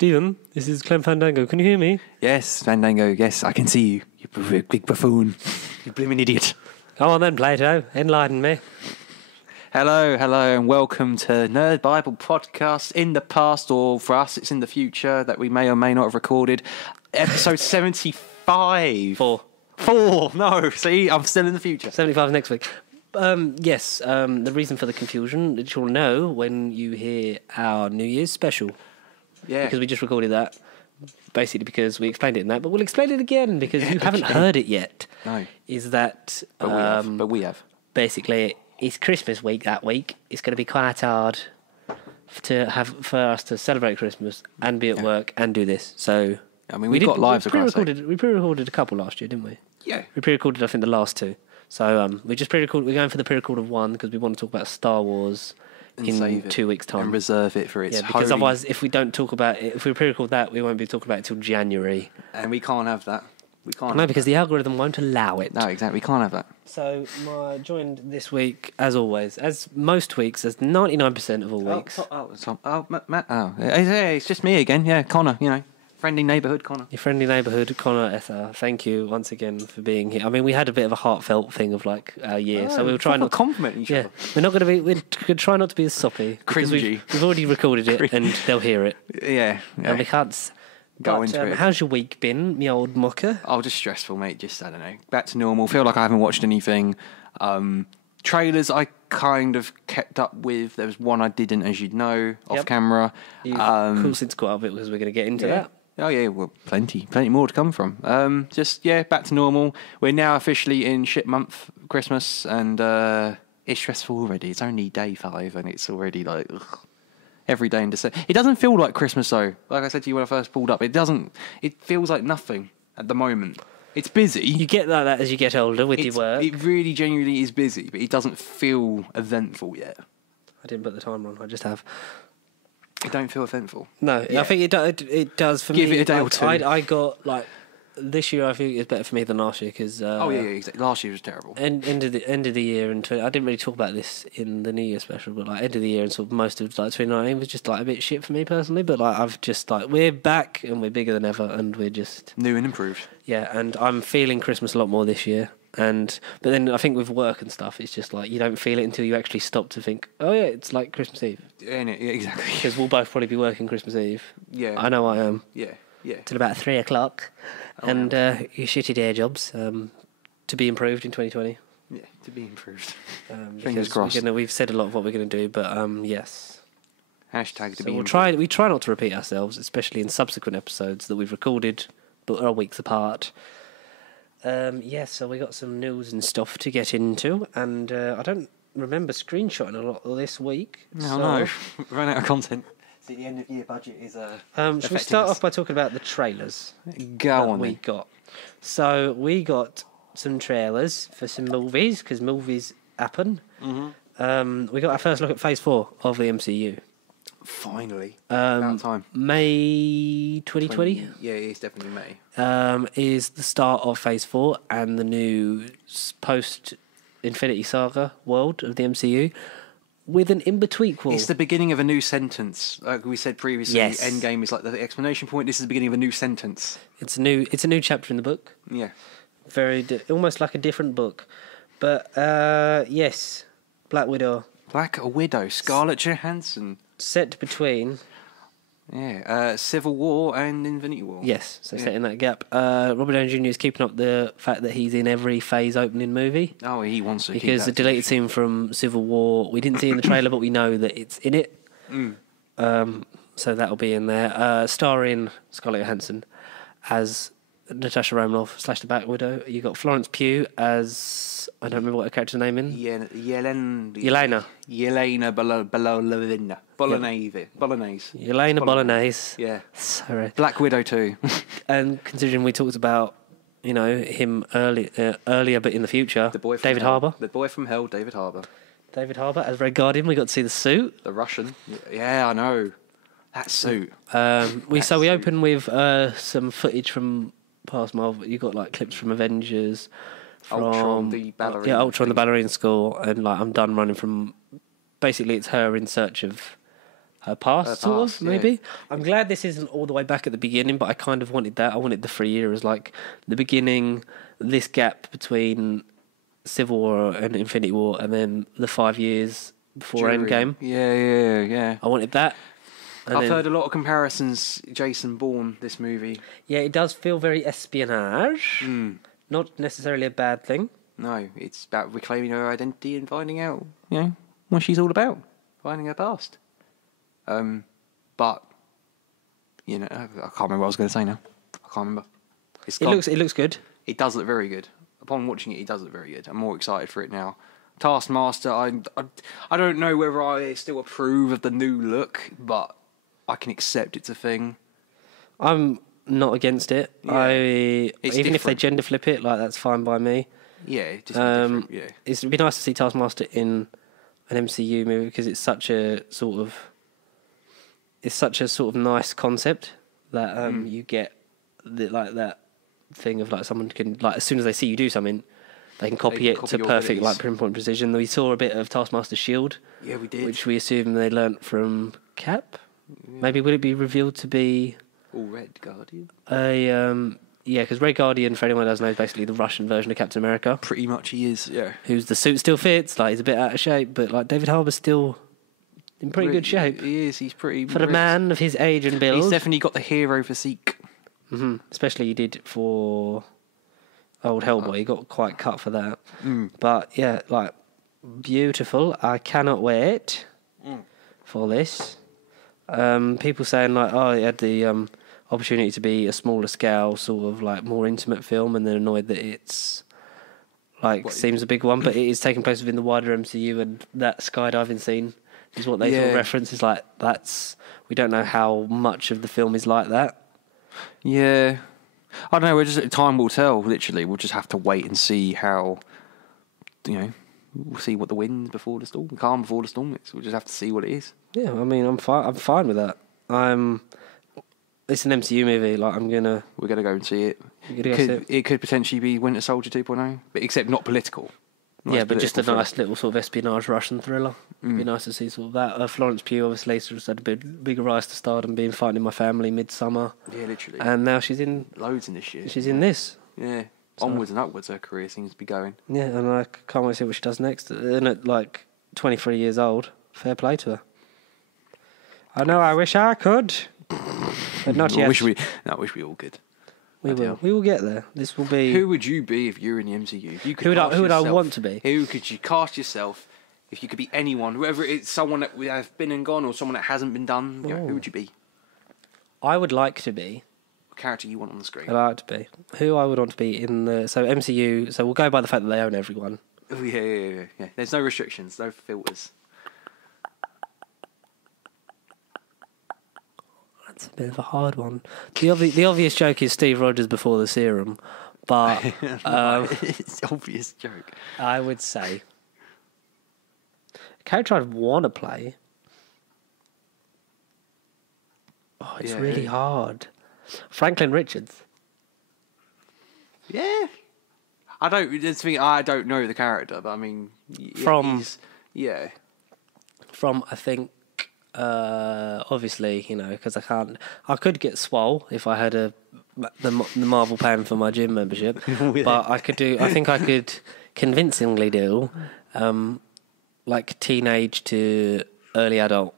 Stephen, this is Clem Fandango. Can you hear me? Yes, Fandango, yes, I can see you. You big buffoon. You blooming idiot. Come on then, Plato. Enlighten me. Hello, and welcome to Nerd Bible Podcast in the past, or for us, it's in the future, that we may or may not have recorded. Episode 75. Four, no, see, I'm still in the future. 75 next week. Yes, the reason for the confusion, that you'll know when you hear our New Year's special. Yeah. Because we just recorded that, basically because we explained it in that, but we'll explain it again because you haven't heard it yet. No. Is that... But we have. Basically, it's Christmas week that week. It's going to be quite hard for us to celebrate Christmas and be at work and do this. So... I mean, we've got lives we pre-recorded a couple last year, didn't we? Yeah. We pre-recorded, I think, the last two. So we just pre-recorded. We're going for the pre-record of one because we want to talk about Star Wars in 2 weeks' time and reserve it for its because otherwise, if we don't talk about it, if we pre-record that, we won't be talking about it till January. And we can't have that. We can't. No, because the algorithm won't allow it. No, exactly. We can't have that. So, joined this week, as always, as most weeks, as 99% of all weeks. Matt. It's just me again. Yeah, Connor. You know. Friendly neighbourhood Connor. Your friendly neighbourhood Connor SR. Thank you once again for being here. I mean, we had a bit of a heartfelt thing of like our year, so we'll try not to compliment each other. We're not going to be. We're going to try not to be as soppy. Cringy. We've already recorded it, and they'll hear it. Yeah. And we can't go into it. How's your week been, me old mucker? Oh, just stressful, mate. Just I don't know. Back to normal. Feel like I haven't watched anything. Trailers I kind of kept up with. There was one I didn't, as you'd know, off camera. Cool since caught up with it because we're going to get into that. Oh yeah, well, plenty more to come from. Back to normal. We're now officially in shit month, Christmas, and it's stressful already. It's only day 5, and it's already like every day in December. It doesn't feel like Christmas though. Like I said to you when I first pulled up, it doesn't. It feels like nothing at the moment. It's busy. You get like that as you get older with your work. It really genuinely is busy, but it doesn't feel eventful yet. I didn't put the timer on. I just have. It don't feel eventful. No, yeah. I think it does for me. Give it a day or two. I got like this year. I think it's better for me than last year because. Exactly. Last year was terrible. End of the year and I didn't really talk about this in the New Year special, but like end of the year and sort of most of like 2019 was just like a bit shit for me personally. But like I've just like we're back and we're bigger than ever and we're just new and improved. Yeah, and I'm feeling Christmas a lot more this year. But then I think with work and stuff, it's just like you don't feel it until you actually stop to think, oh yeah, it's like Christmas Eve. Yeah, exactly. Because we'll both probably be working Christmas Eve. Yeah. I know I am. Yeah. Till about 3 o'clock. And your shitty day jobs to be improved in 2020. Yeah, to be improved. Fingers crossed. We've said a lot of what we're going to do, but yes. Hashtag to be improved. We try not to repeat ourselves, especially in subsequent episodes that we've recorded, but are weeks apart. So we got some news and stuff to get into, and I don't remember screenshotting a lot this week. No, we've run out of content. See, the end of year budget is should we start off by talking about the trailers? Go on. We got. So we got some trailers for some movies because movies happen. Mm-hmm. We got our first look at Phase 4 of the MCU. Finally, about time. May 2020. Yeah, it's definitely May. Is the start of Phase 4 and the new post-Infinity Saga world of the MCU with an in-between-quel. It's the beginning of a new sentence. Like we said previously, yes. Endgame is like the explanation point. This is the beginning of a new sentence. It's a new chapter in the book. Yeah. Almost like a different book. But, yes, Black Widow, Scarlett Johansson. Set between... Civil War and Infinity War. Yes, set in that gap. Robert Downey Jr. is keeping up the fact that he's in every Phase opening movie. Oh, he wants to. Because the deleted scene from Civil War, we didn't see in the trailer, but we know that it's in it. So that'll be in there. Starring Scarlett Johansson as Natasha Romanoff / the Black Widow. You got Florence Pugh as I don't remember what her character's name is. Yelena Bolognese. Yelena Bolognese. Yeah. Sorry. Black Widow too. And considering we talked about him earlier, but in the future, David Harbour. The boy from hell, David Harbour. David Harbour as Red Guardian. We got to see the suit. The Russian. Yeah, I know. That suit. We open with some footage from past Marvel. You got like clips from Avengers, from Ultron the ballerina. Yeah, Ultron the ballerina school, and like I'm done running from. Basically, it's her in search of her past, sort past, of, maybe. I'm glad this isn't all the way back at the beginning, but I kind of wanted that. I wanted the 3 years, like the beginning, this gap between Civil War and Infinity War, and then the 5 years before Endgame. Yeah. I wanted that. And I've then, heard a lot of comparisons. Jason Bourne, this movie. yeah, it does feel very espionage. Not necessarily a bad thing. No, it's about reclaiming her identity and finding out, what she's all about, finding her past. But I can't remember what I was going to say now. I can't remember. It looks good. It does look very good. Upon watching it does look very good. I'm more excited for it now. Taskmaster, I don't know whether I still approve of the new look, but I can accept it's a thing. I'm not against it. Yeah. Even if they gender flip it, like that's fine by me. Yeah, just different. Yeah, It'd be nice to see Taskmaster in an MCU movie because it's such a sort of nice concept that you get that thing of like someone can, like, as soon as they see you do something, they can copy it to perfect like pinpoint precision. We saw a bit of Taskmaster's shield. Yeah, we did. Which we assume they learnt from Cap. Yeah. Maybe would it be revealed to be Red Guardian? Because Red Guardian, for anyone who doesn't know, is basically the Russian version of Captain America. Pretty much he is, yeah. Whose the suit still fits, like he's a bit out of shape, but like David Harbour's still in pretty good shape. He is, he's pretty for the man of his age and build. He's definitely got the hero physique. Mm-hmm. Especially he did for old Hellboy. He got quite cut for that. But yeah, like beautiful. I cannot wait for this. People saying like, oh, it had the opportunity to be a smaller scale, sort of like more intimate film, and they're annoyed that it's like seems a big one, but it is taking place within the wider MCU, and that skydiving scene is what they sort of reference. Is like we don't know how much of the film is like that. Yeah, I don't know. Time will tell. Literally, we'll just have to wait and see how. We'll see what the wind before the storm, calm before the storm is. We'll just have to see what it is. Yeah, I mean, I'm fine with that. It's an MCU movie. Like we're gonna go and see it. It could potentially be Winter Soldier 2.0, but except not political. But just a nice little sort of espionage Russian thriller. It'd be nice to see sort of that. Florence Pugh obviously just had a bigger rise to stardom, being Fighting in My Family, Midsummer. Yeah, literally. And now she's in loads in this year. She's in this. Yeah, onwards and upwards her career seems to be going. Yeah, and I can't wait to see what she does next. And at like 23 years old, fair play to her. I know. I wish I could, but not yet. I wish we all could. We will. We will get there. This will be. Who would you be if you were in the MCU? If you could who would I want to be? Who could you cast yourself? If you could be anyone, whether it's someone that we have been and gone or someone that hasn't been done, who would you be? I would like to be. What character you want on the screen? I'd like to be. Who I would want to be in the MCU. So we'll go by the fact that they own everyone. Oh yeah. There's no restrictions, no filters. It's a bit of a hard one. The obvious joke is Steve Rogers before the serum, but it's an obvious joke. I would say a character I'd want to play. Oh, it's really hard. Franklin Richards. Yeah, I don't know the character, but I mean, from I think. Obviously, because I could get swole if I had the Marvel paying for my gym membership, but I think I could convincingly do, like teenage to early adult,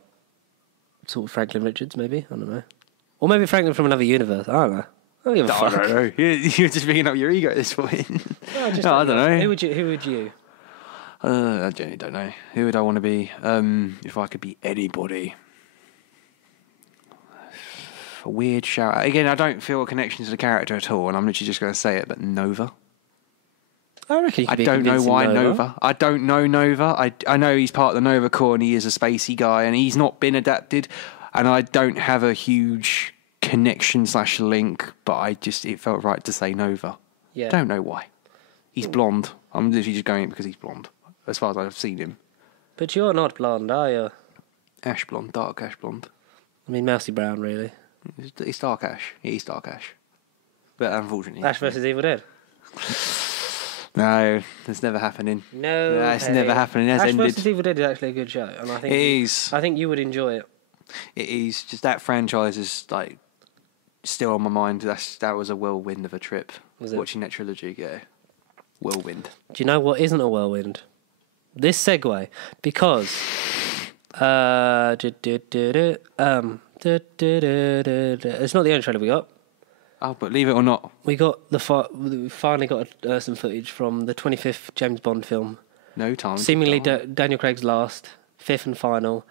sort of Franklin Richards, maybe, I don't know. Or maybe Franklin from another universe, I don't know. I don't give a fuck. I don't know. You're just picking up your ego at this point. I don't know. Who would you? I genuinely don't know. Who would I want to be? If I could be anybody. A weird shout. Again, I don't feel a connection to the character at all, and I'm literally just going to say it, but Nova. I reckon I don't know why Nova. I don't know Nova. I know he's part of the Nova Corps and he is a spacey guy and he's not been adapted, and I don't have a huge connection/link, but it felt right to say Nova. Yeah. Don't know why. He's blonde. I'm literally just going it because he's blonde. As far as I've seen him. But you're not blonde, are you? Ash blonde, dark ash blonde. I mean, mousy brown, really. He's dark ash. He's dark ash. But unfortunately... Ash versus Evil Dead? No, it's never happening. No, it's never happening. It's Ash ended. versus Evil Dead is actually a good show. And I think it is. I think you would enjoy it. It is just that franchise is like still on my mind. That was a whirlwind of a trip. Was it? Watching that trilogy, yeah, whirlwind. Do you know what isn't a whirlwind? This segue, because it's not the only trailer we got. Oh, but leave it or not, We finally got some footage from the 25th James Bond film. No Time to Seemingly Die. Daniel Craig's last, fifth and final.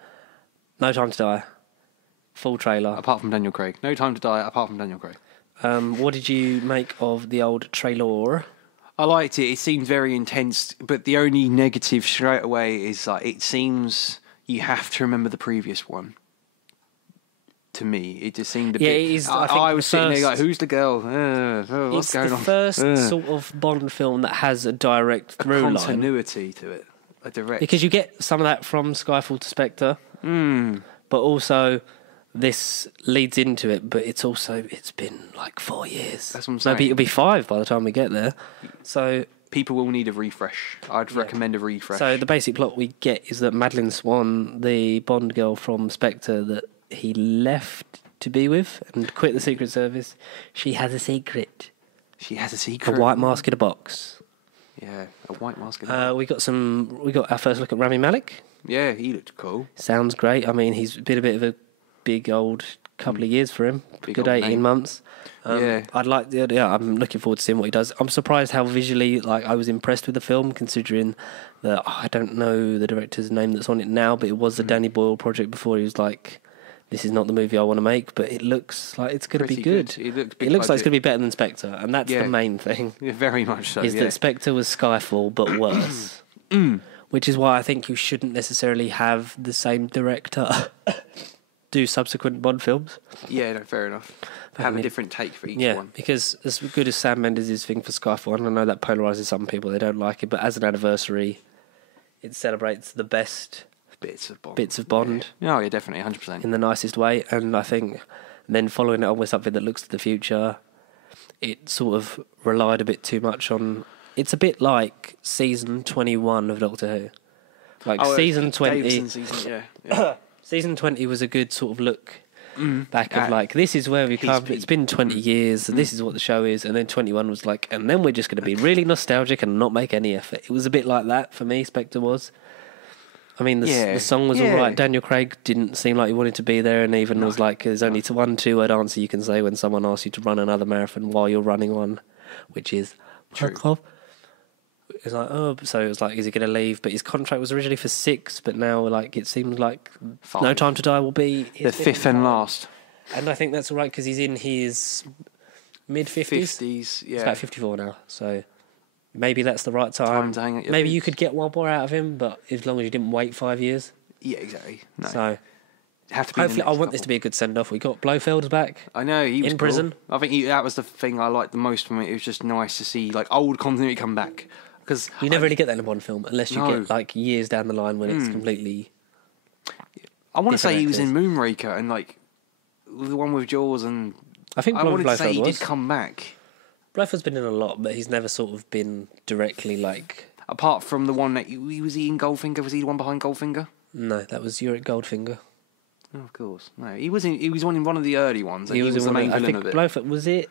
No Time to Die. Full trailer. Apart from Daniel Craig. No Time to Die, apart from Daniel Craig. What did you make of the old trailer? I liked it. It seemed very intense, but the only negative straight away is like it seems you have to remember the previous one. To me, it just seemed a bit. It is, I think I was sitting there first- like, "Who's the girl? What's going on?" It's the first sort of Bond film that has a direct through line. Continuity to it, a direct. Because you get some of that from Skyfall to Spectre, but also this leads into it. But it's been like 4 years. That's what I'm saying. Maybe it'll be 5 by the time we get there. So People will need a refresh. I'd recommend a refresh. So the basic plot we get is that Madeleine Swan, the Bond girl from Spectre that he left to be with and quit the Secret Service, she has a secret. She has a A secret. white mask in a box. Yeah, a white mask. We got our first look at Rami Malek. Yeah, he looked cool. Sounds great. I mean, he's been a bit of a big old couple of years for him. Big Good old 18 name. months. Yeah. I'm looking forward to seeing what he does. I'm surprised how visually, I was impressed with the film, considering that I don't know the director's name that's on it now, but it was the Danny Boyle project before. He was like, this is not the movie I want to make, but it looks like it's going to be Pretty good. good. It looks like it's going to be better than Spectre, and that's Yeah. the main thing. Yeah, very much so. Is yeah. that Spectre was Skyfall, but worse. Which is why I think you shouldn't necessarily have the same director do subsequent Bond films. Yeah, no, fair enough. Have a different take for each Yeah, one. because as good as Sam Mendes' thing for Skyfall, and I know that polarises some people, they don't like it, but as an anniversary, it celebrates the best Bits of Bond Yeah. Oh, yeah, definitely, 100%. in the nicest way, and I think then following it on with something that looks to the future, it sort of relied a bit too much on... It's a bit like season 21 of Doctor Who. Season 20... Davison season, yeah. Season 20 was a good sort of look back of this is where we come. peak. It's been 20 years, and this is what the show is. And then 21 was like, and then we're just going to be really nostalgic and not make any effort. It was a bit like that for me, Spectre was. I mean, the song was all right. Daniel Craig didn't seem like he wanted to be there, and even was like, there's only one two-word answer you can say when someone asks you to run another marathon while you're running one, which is, fuck off. It's like, so it was like, is he going to leave? But his contract was originally for 6, but now it seems like 5. No Time to Die will be The fifth and last. And I think that's all right because he's in his mid-50s. 50s, yeah. He's about 54 now, so maybe that's the right time. Time to hang up your Maybe you boots. could get one more out of him, but as long as you didn't wait 5 years. Yeah, exactly. No. So have to be hopefully, I want this to be a good send-off. We got Blofeld's back. I know, he was in cool. prison. I think that was the thing I liked the most from it. It was just nice to see old continuity come back. Because You never really get that in a Bond film unless you No. get years down the line when it's completely... I want to say he was actors. in Moonraker and the one with Jaws, and I think I wanted to say Blofeld he was. did come back. Blofeld's been in a lot, but he's never sort of been directly Apart from the one that was he in Goldfinger? Was he the one behind Goldfinger? No, that was Uric Goldfinger. Oh, of course. No, he was in. He was in one of the early ones. And he was in the one main I villain think of it. Blofeld, was it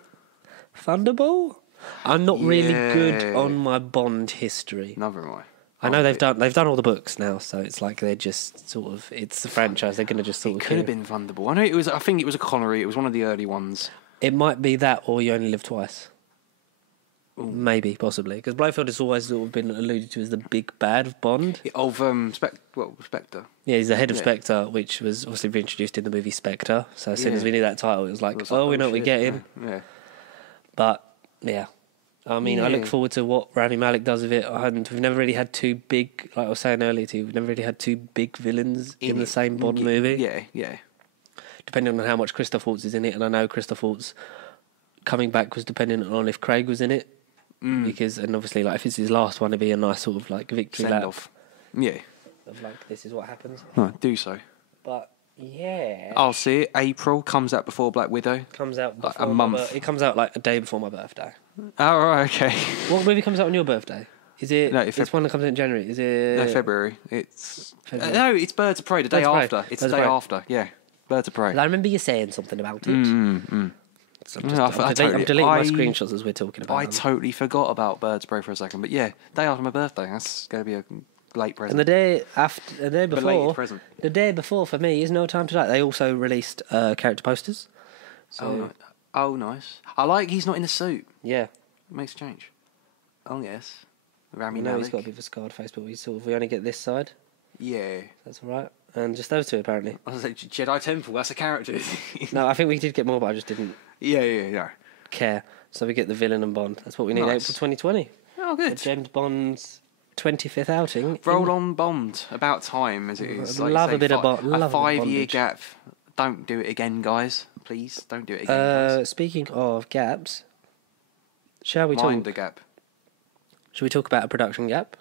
Thunderball? I'm not really good Yeah. on my Bond history. Neither am I. I know they've done all the books now, so it's like they're just sort of it's the franchise. They're going to just sort It of could have been Thunderball. I know it was. I think it was a Connery. It was one of the early ones. It might be that, or You Only Live Twice. Maybe, possibly, because Blofeld has always sort of been alluded to as the big bad of Bond. Of Spectre. Yeah, he's the head of Yeah. Spectre, which was obviously reintroduced in the movie Spectre. So as soon as Yeah. we knew that title, it was like, It was we know what we're shit. getting. Yeah. But yeah, I mean, I look Yeah. forward to what Rami Malek does with it. And we've never really had two big, like I was saying earlier to you, we've never really had two big villains in the same Bond movie. Yeah, yeah. Depending on how much Christoph Waltz is in it, and I know Christoph Waltz coming back was dependent on if Craig was in it. Because, and obviously, if it's his last one, it'd be a nice sort of victory Send lap off. Yeah. of this is what happens. No, do so. But yeah, I'll see it. April comes out before Black Widow. comes out Like before a month. It comes out a day before my birthday. Oh, right, okay. What movie comes out on your birthday? Is it? No, it's one that comes out in January. Is it? No, February. It's February. no, it's Birds of Prey. The day Birds of Prey. after. It's the Birds of day Prey. after. Yeah. Birds of Prey. I remember you saying something about it. So I'm I totally- deleting my screenshots as we're talking about I them. totally forgot about Birds of Prey for a second, but yeah, day after my birthday. That's going to be a late present. And the day after, the day Belated before, present. the day before for me is No Time to Die. They also released character posters. So Oh, nice. I like he's not in a suit. yeah, It makes a change. Oh, yes. Rami you know he's Malek. got a bit of a scarred face, but we only get this side. Yeah. That's all right. And just those two apparently. I was like, Jedi Temple, that's a character. No, I think we did get more, but I just didn't Yeah. care. So we get the villain and Bond. That's what we need. Nice. April 2020. Oh, good. James Bond's 25th outing. Roll on Bond. About time, as it is. I'd love a bit of Bond. A 5-year gap. Don't do it again, guys. Please, don't do it again, guys. Speaking of gaps, shall we Mind talk? the gap. Shall we talk about a production gap?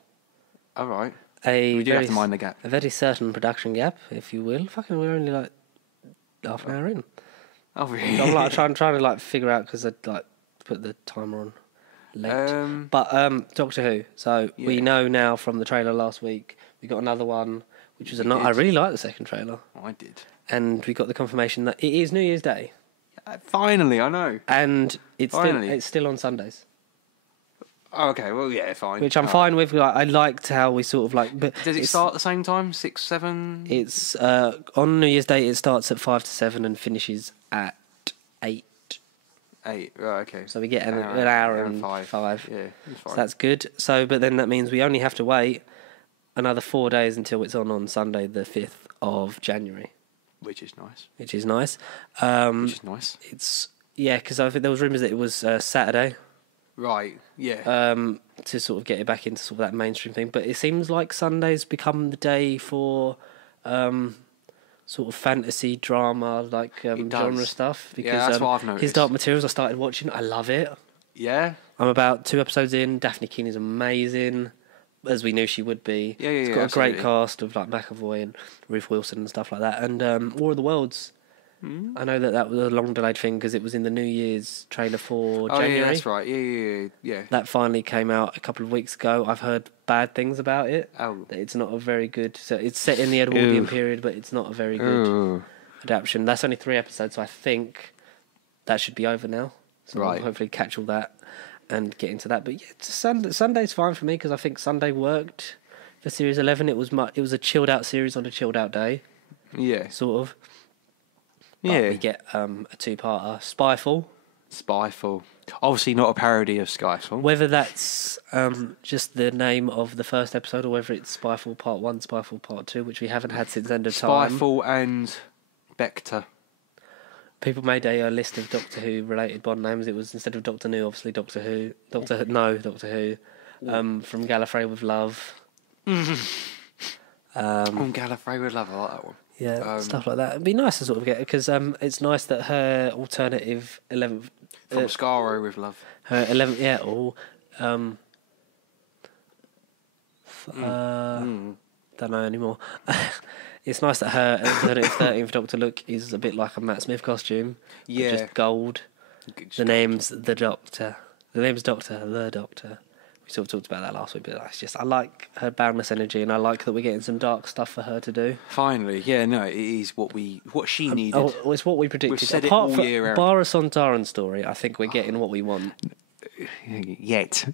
All right. We We do have to mind the gap. A very certain production gap, if you will. Fucking, we're only like half an hour in. Oh, really? So I'm like trying to like figure out because I like put the timer on late. But Doctor Who. So we Yeah. know now from the trailer last week we got another one, which was I really like the second trailer, I did. and we got the confirmation that it is New Year's Day, Finally, I know. and Finally. it's still on Sundays, Oh, okay, well, yeah, fine. which I'm fine with. Like, I liked how we sort of like. But Does it it's- start at the same time? 6, 7? It's on New Year's Day. It starts at 5 to 7 and finishes at 8. 8. Right, okay. So we get an hour and 5. Yeah, it's So fine. that's good. So, but then that means we only have to wait another 4 days until it's on Sunday, the 5th of January, Which is nice. which is nice. It's because I think there was rumours that it was Saturday. Right, yeah. To sort of get it back into sort of that mainstream thing, but it seems like Sunday's become the day for sort of fantasy drama, like genre stuff. Because that's what I've noticed. His Dark Materials I started watching. I love it. Yeah? I'm about 2 episodes in. Daphne Keane is amazing, as we knew she would be. Yeah, It's got a absolutely. great cast of like McAvoy and Ruth Wilson and stuff like that. And War of the Worlds. I know that was a long delayed thing because it was in the New Year's trailer for Oh, January. yeah, that's right. Yeah. That finally came out a couple of weeks ago. I've heard bad things about it. Oh. That it's not a very good. So it's set in the Edwardian period, but it's not a very good Ooh. adaptation. That's only 3 episodes, so I think that should be over now. So Right. I'll hopefully catch all that and get into that. But yeah, Sunday's fine for me because I think Sunday worked for Series 11. It was a chilled out series on a chilled out day, Yeah. sort of. But Yeah. we get a 2-parter, Spyfall. Spyfall. Obviously not a parody of Skyfall. Whether that's just the name of the first episode or whether it's Spyfall Part 1, Spyfall Part 2, which we haven't had since End of Time. Spyfall and Bector. People made a list of Doctor Who related Bond names. It was instead of Doctor No, obviously Doctor Who. Doctor Who. From Gallifrey with Love. Gallifrey would love. I like that one. Yeah, stuff like that. It'd be nice to sort of get because it's nice that her alternative 11th From Scarrow with Love. her 11th don't know anymore. It's nice that her 13th Doctor look is a bit like a Matt Smith costume. but Yeah. just gold. The name's the Doctor. The name's Doctor. The Doctor. We sort of talked about that last week, but it's just I like her boundless energy, and I like that we're getting some dark stuff for her to do. Finally, yeah, no, it is what she needed. Oh, it's what we predicted. We've said it Apart all from year round. bar a Sontaran story, I think we're getting what we want. Yet.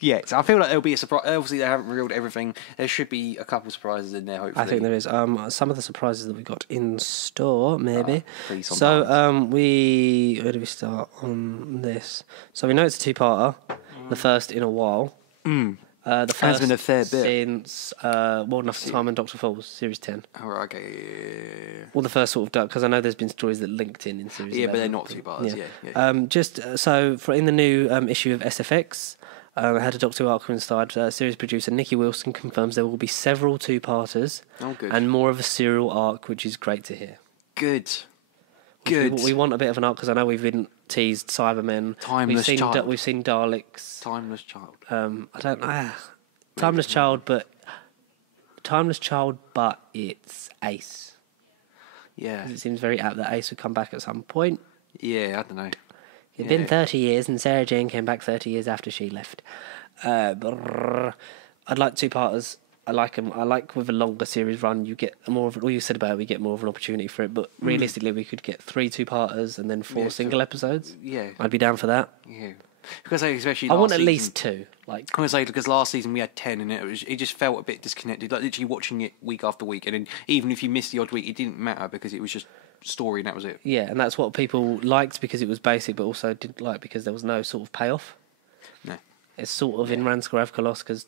Yet. I feel like there'll be a surprise. Obviously, they haven't revealed everything. There should be a couple of surprises in there, hopefully. I think there is. Some of the surprises that we got in store, maybe. please, on So, where do we start on this? So we know it's a 2-parter, the first in a while. The first been a fair bit. since More Than Enough Time and Doctor Falls, Series 10. Oh, right, okay. Well, the first sort of because I know there's been stories that linked in Series 11. Yeah, but they're not 2-parters. Yeah. Just so for in the new issue of SFX, had a Doctor Who arc coincided. Series producer Nikki Wilson confirms there will be several 2-parters Oh, good. and more of a serial arc, which is great to hear. Good. Good. We want a bit of an arc because I know we've been teased Cybermen. Timeless child. We've seen Daleks. Timeless child. I don't know. Timeless Child, but it's Ace. Yeah. It seems very apt that Ace would come back at some point. Yeah, I don't know. It'd been 30 years, and Sarah Jane came back 30 years after she left. I'd like 2-parters. I like them. I like with a longer series run, you get more of. All you said about it, we get more of an opportunity for it. But realistically, we could get 3 2-parters and then 4 single episodes. Yeah, I'd be down for that. yeah. Because especially I last want at season, least 2. Like I was like, because last season we had 10, and it just felt a bit disconnected. Like literally watching it week after week, and then even if you missed the odd week, it didn't matter because it was just story and that was it. yeah, and that's what people liked because it was basic, but also didn't like because there was no sort of payoff. No. It's sort of in Ranskor Avkolos because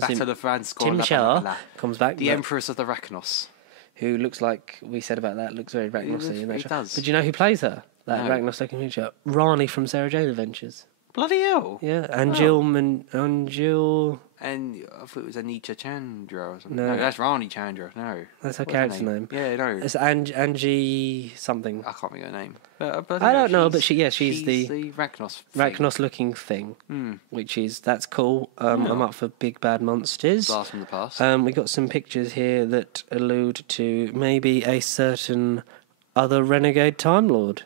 Battle of Ranskor. Tim Shah comes back. The Empress of the Rakanos. Who looks like, we said about that, looks very Ragnarsy in that He show. does. But do you know who plays her? That No. Ragnar looking creature? Rani from Sarah Jane Adventures. Bloody hell. Yeah, Anjil. And I thought it was Anita Chandra or something. No. No, that's Rani Chandra. No. That's her What's character name. Yeah, no. It's Angie something. I can't think of her name. But I don't know, but she's the Ragnos. Ragnos looking thing, which is, that's cool. I'm up for big bad monsters. Blast from the past. We got some pictures here that allude to maybe a certain other renegade Time Lord.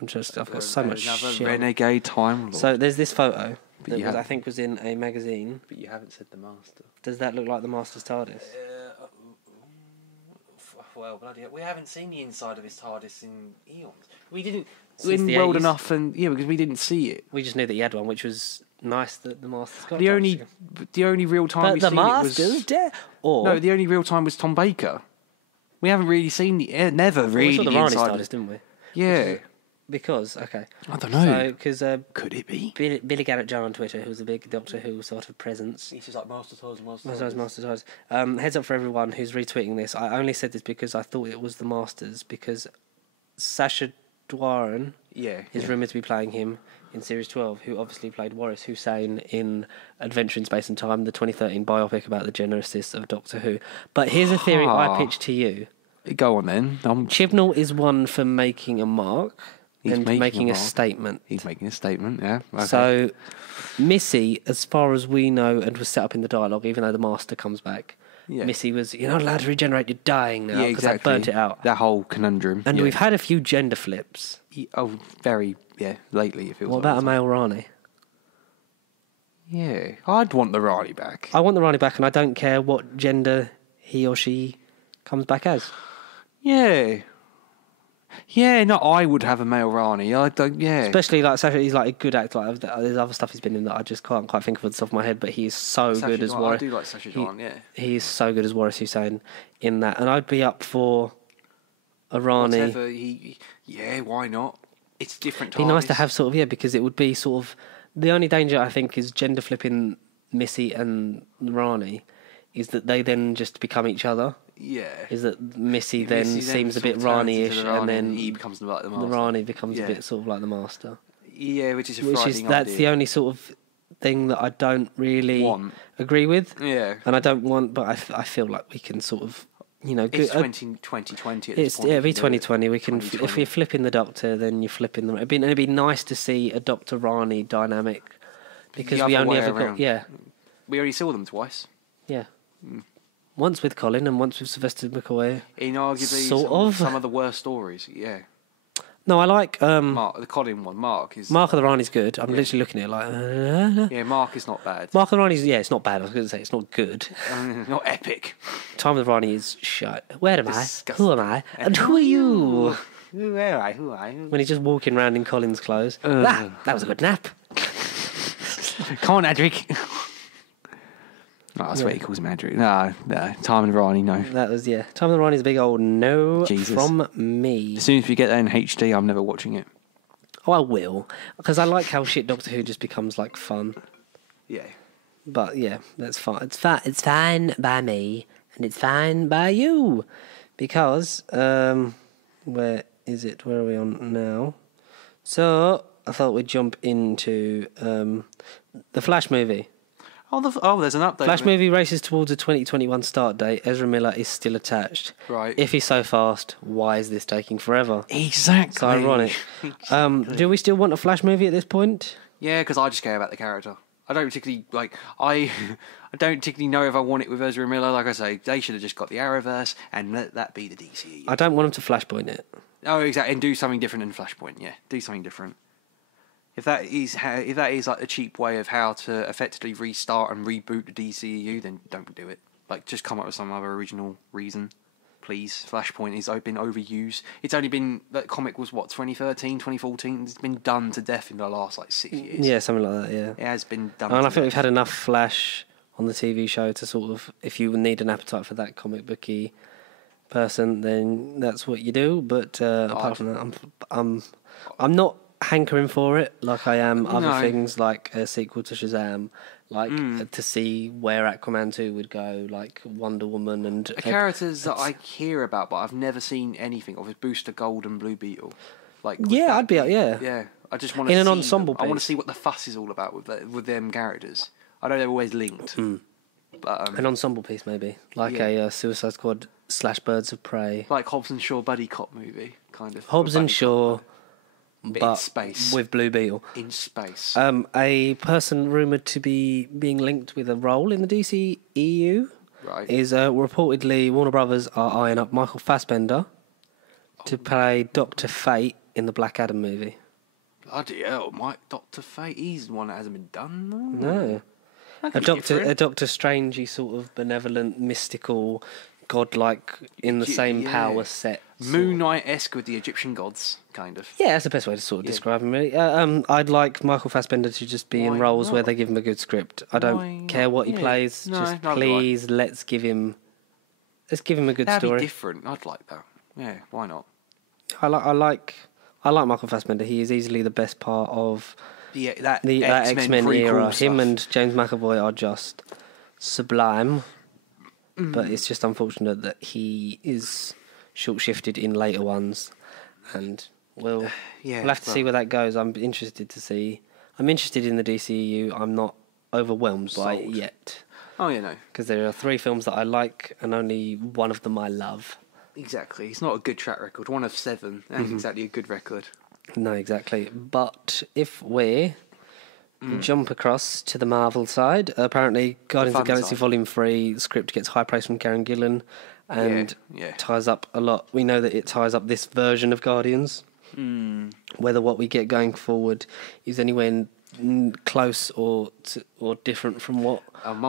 I've got so much Another shit. renegade Time Lord. So there's this photo that you was, have- I think was in a magazine. But you haven't said the Master. Does that look like the Master's TARDIS? Well, bloody hell. We haven't seen the inside of his TARDIS in eons. We didn't. Since In the world 80s. enough, and yeah, because we didn't see it. We just knew that he had one, which was nice that the Master's got. The only real time but we've the seen Master's it was dead. Or no. The only real time was Tom Baker. We haven't really seen the never we really saw the the Rani inside. TARDIS, didn't we? Yeah, Because okay, I don't know. because Could it be? Billy Garrett Joe on Twitter, who's a big Doctor Who sort of presence. He's just like Master TARDIS, Master TARDIS. Heads up for everyone who's retweeting this. I only said this because I thought it was the Masters, because Sacha Dhawan Yeah, is rumoured to be playing him in Series 12, who obviously played Waris Hussein in Adventure in Space and Time, the 2013 biopic about the genesis of Doctor Who. But here's a theory I pitched to you. Go on then. Chibnall is one for making a mark and making a mark. statement. He's making a statement. Yeah. Okay. So, Missy, as far as we know, and was set up in the dialogue, even though the Master comes back, Yeah. Missy was, you're not allowed to regenerate, you're dying now, yeah, because exactly. I burnt it out. That whole conundrum. And yeah. we've had a few gender flips. Very lately it feels. What like about a male Rani? Yeah, I'd want the Rani back. I want the Rani back, and I don't care what gender he or she comes back as. Yeah. Yeah, no, I would have a male Rani. I don't. Yeah. Especially like Sacha, he's like a good actor. Like, there's other stuff he's been in that I just can't quite think of off the top of my head. But he is so Sacha good as Dhawan, Waris. I do like Sacha Dhawan. Yeah. He is so good as Waris Hussein in that, and I'd be up for a Rani. Whatever yeah, why not? It's different. It'd be nice to TARDIS. have sort of, because it would be sort of, the only danger I think is gender flipping Missy and Rani is that they then just become each other. Yeah. Is that Missy then seems a sort bit of turns Rani-ish, into the Rani and then he becomes like the the master. Rani becomes Yeah. a bit sort of like the Master. Yeah, which is a Which frightening is, that's idea. the only sort of thing that I don't really Want. agree with. Yeah. And I don't want, but I feel like we can sort of, It's good. 2020 at this It's point. yeah, you be can do it. 2020. We can if 2020. you're flipping the Doctor, then you're flipping the. It'd be nice to see a Doctor Rani dynamic, because The we other only way ever around. got We already saw them twice. yeah. Once with Colin and once with Sylvester McCoy. In arguably Sort of. some of the worst stories. Yeah. No, I like Mark, the Colin one. Mark is. Mark of the Rani's good. I'm literally looking at it like. Yeah, Mark is not bad. Mark of the Rani's it's not bad. I was going to say it's not good. Not epic. Time of the Rani is shite. Where am Disgusting. I? Who am I? And who are you? Who am I? Who am I? When he's just walking around in Colin's clothes. That was a good nap. Come on, Adric. Oh, that's what he calls him, Adric. No, Time and Rani, no. That was Time of the Rani is a big old no Jesus. from me. As soon as we get that in HD, I'm never watching it. Oh, I will, because I like how shit Doctor Who just becomes like fun. Yeah. But yeah, that's fine. It's fine. It's fine by me, and it's fine by you, because where is it? Where are we on now? So I thought we'd jump into the Flash movie. Oh, there's an update. Flash on it. movie races towards a 2021 start date. Ezra Miller is still attached. Right. If he's so fast, why is this taking forever? Exactly. It's ironic. Do we still want a Flash movie at this point? Yeah, because I just care about the character. I don't particularly I don't particularly know if I want it with Ezra Miller. Like I say, they should have just got the Arrowverse and let that be the DCE. I don't want him to Flashpoint it. Oh, exactly, and do something different than Flashpoint. Yeah, do something different. If that is like a cheap way of how to effectively restart and reboot the DCEU, then don't do it. Like, just come up with some other original reason, please. Flashpoint has been overused. It's only been, that comic was what, 2013, 2014? It's been done to death in the last like 6 years. Yeah, something like that. Yeah, it has been done. And I think death. we've had enough Flash on the TV show to sort of, if you need an appetite for that comic booky person, then that's what you do. But apart from that, I'm not hankering for it like I am other things, like a sequel to Shazam, like to see where Aquaman 2 would go, like Wonder Woman and the characters that I hear about, but I've never seen anything of, is Booster Gold and Blue Beetle. Like, yeah, I'd be yeah. I just want to in an ensemble. I want to see what the fuss is all about with them characters. I know they're always linked, but an ensemble piece maybe, like a Suicide Squad / Birds of Prey, like Hobbs and Shaw buddy cop movie, kind of. Hobbs and Shaw. But in space. With Blue Beetle. In space. A person rumoured to be being linked with a role in the DCEU is reportedly Warner Brothers are eyeing up Michael Fassbender to play Dr. Fate in the Black Adam movie. Bloody hell, Dr. Fate, he's the one that hasn't been done, though. No. A Doctor Strangey sort of benevolent, mystical, godlike, in the same power set. Moon Knight-esque with the Egyptian gods, kind of. Yeah, that's the best way to sort of describe him, really. I'd like Michael Fassbender to just be in roles where they give him a good script. I don't care what he plays. No, just please, let's give him a good That'd story. Be different. I'd like that. Yeah, why not? I like Michael Fassbender. He is easily the best part of that X-Men era. Stuff. Him and James McAvoy are just sublime. But it's just unfortunate that he is short-shifted in later ones, and we'll have to see where that goes. I'm interested to see. I'm interested in the DCEU. I'm not overwhelmed by it yet. Oh, yeah, no. Because there are 3 films that I like, and only one of them I love. Exactly. It's not a good track record. 1 of 7. That's exactly a good record. No, exactly. But if we jump across to the Marvel side, apparently Guardians of the Galaxy Volume 3 script gets high praise from Karen Gillan and ties up a lot. We know that it ties up this version of Guardians. Whether what we get going forward is anywhere close or different from what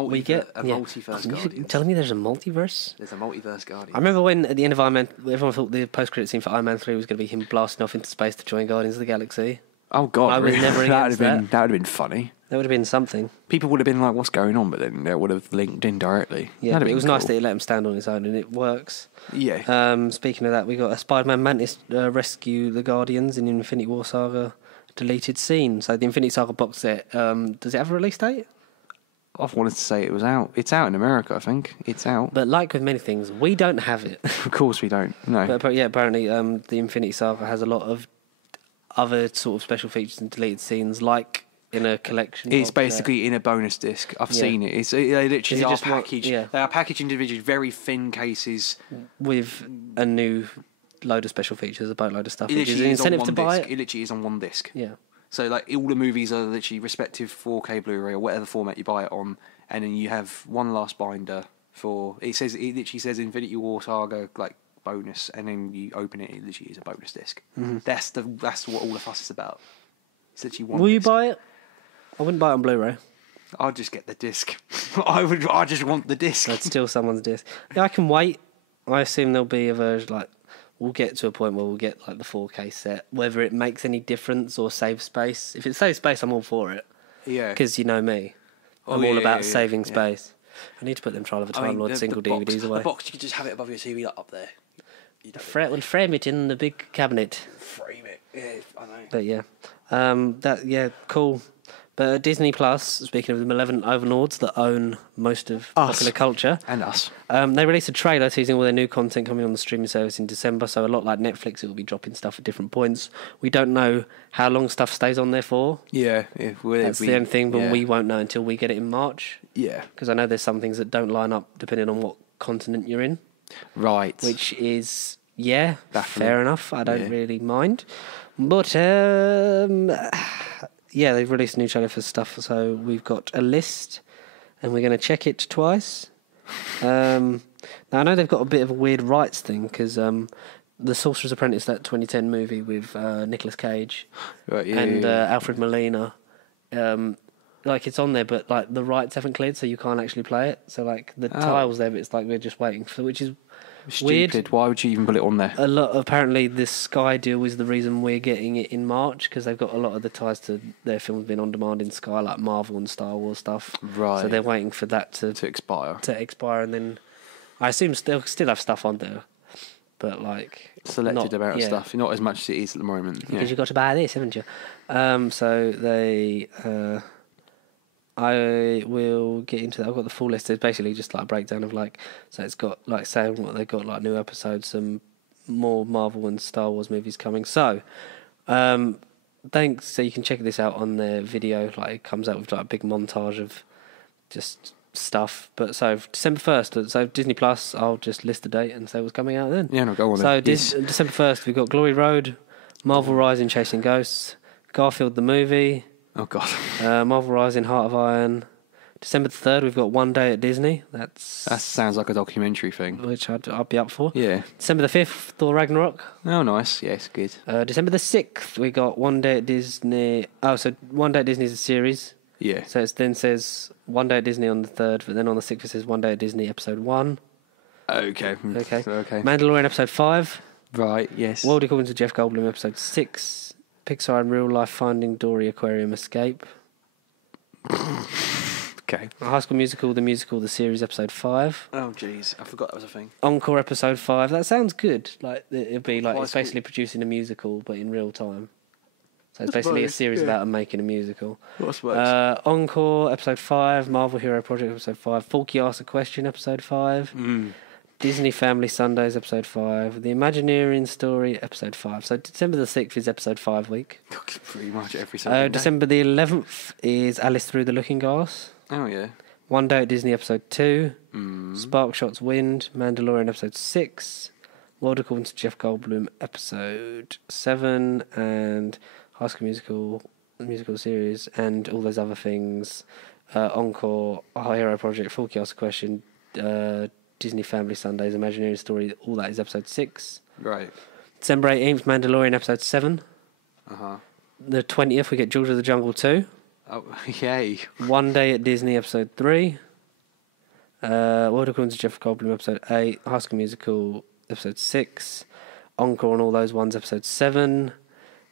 we get. A multiverse Guardians. You're telling me there's a multiverse? There's a multiverse Guardians. I remember when at the end of Iron Man, everyone thought the post-credit scene for Iron Man 3 was going to be him blasting off into space to join Guardians of the Galaxy. Oh God! I was never against that. That would have been funny. That would have been something. People would have been like, "What's going on?" But then they would have linked in directly. Yeah, it was nice that he let him stand on his own, and it works. Yeah. Speaking of that, we got a Spider-Man Mantis rescue the Guardians in Infinity War Saga deleted scene. So the Infinity Saga box set. Does it have a release date? I wanted to say it was out. It's out in America, I think. It's out. But like with many things, we don't have it. Of course we don't. No. But yeah, apparently the Infinity Saga has a lot of other sort of special features and deleted scenes, like in a collection. It's basically in a bonus disc. I've seen it. They literally are packaged. They are packaged individually, very thin cases with a new load of special features, a boatload of stuff. It which is an incentive to buy it. It literally is on one disc. Yeah. So like all the movies are literally respective 4K Blu-ray or whatever format you buy it on, and then you have one last binder for. It literally says Infinity War Saga like bonus, and then you open it. It literally is a bonus disc. That's what all the fuss is about. It's literally one. Will you buy it? I wouldn't buy it on Blu-ray. I'll just get the disc. I just want the disc. I'd steal someone's disc. Yeah, I can wait. I assume there'll be a version like. We'll get to a point where we'll get like the 4K set. Whether it makes any difference or saves space. If it saves space, I'm all for it. Yeah. Because you know me. I'm all about saving space. I need to put them Trial of a Time Lord single DVDs away. The box, you can just have it above your TV, like up there. We'll frame it in the big cabinet. Frame it. Yeah, I know. But yeah. Cool. But Disney Plus, speaking of the malevolent overlords that own most of popular culture. And us. They released a trailer teasing all their new content coming on the streaming service in December, so a lot like Netflix, it will be dropping stuff at different points. We don't know how long stuff stays on there for. Yeah. That's the only thing, but we won't know until we get it in March. Yeah. Because I know there's some things that don't line up depending on what continent you're in. Right. Which is, fair enough. I don't really mind. But, yeah, they've released a new trailer for stuff, so we've got a list, and we're going to check it twice. Now, I know they've got a bit of a weird rights thing, because The Sorcerer's Apprentice, that 2010 movie with Nicolas Cage Right, yeah, and yeah. Alfred Molina. Like it's on there, but like the rights haven't cleared, so you can't actually play it. So like the tile's there, but it's like we're just waiting for, which is Stupid. weird. Why would you even put it on there? A lot apparently this Sky deal is the reason we're getting it in March because they've got a lot of the ties to their films being on demand in Sky, like Marvel and Star Wars stuff. Right. So they're waiting for that to expire. and then I assume they'll still have stuff on there, but like Selected amount of stuff, not as much as it is at the moment. Because you've got to buy this, haven't you? So they. I will get into that. I've got the full list. It's basically just like a breakdown of like, so it's got like saying what they've got, like new episodes, some more Marvel and Star Wars movies coming. So, thanks. So you can check this out on their video. Like it comes out with like a big montage of just stuff. But so December 1st, so Disney Plus, I'll just list the date and say what's coming out then. Yeah, no, go on. So then. December 1st, we've got Glory Road, Marvel Rising Chasing Ghosts, Garfield the Movie. Oh God. Marvel Rising Heart of Iron. December 3rd, we've got One Day at Disney. That sounds like a documentary thing. Which I'd be up for. Yeah. December the 5th, Thor Ragnarok. Oh, nice. Yes, good. December the 6th, we got One Day at Disney. Oh, so One Day at Disney is a series. Yeah. So it then says One Day at Disney on the 3rd, but then on the 6th it says One Day at Disney episode 1. Okay. Okay. Okay. Mandalorian episode 5. Right, yes. World According to Jeff Goldblum episode 6. Pixar in Real Life Finding Dory Aquarium Escape. Okay. High School Musical, the series episode 5. Oh, jeez. I forgot that was a thing. Encore episode 5. That sounds good. Like it'd be like High it's School- basically producing a musical, but in real time. So it's basically a series about them making a musical. What's worse? Encore episode 5. Marvel Hero Project episode 5. Forky Asks a Question episode 5. Disney Family Sundays episode 5. The Imagineering Story episode 5. So December the 6th is episode 5 week. Pretty much every single day. December the 11th is Alice Through the Looking Glass. Oh, yeah. One Day at Disney episode 2. Spark Shots Wind. Mandalorian episode 6. World According to Jeff Goldblum episode 7. And High School Musical series. And all those other things. Encore, High Hero Project, Forky Asks a Question, Disney Family Sundays, Imagineering Story, all that is episode 6. Right. December 18th, Mandalorian episode 7. Uh-huh. The 20th, we get George of the Jungle 2. Oh, yay. One Day at Disney episode 3. World According to Jeff Goldblum episode 8. High School Musical episode 6. Encore and all those ones episode 7.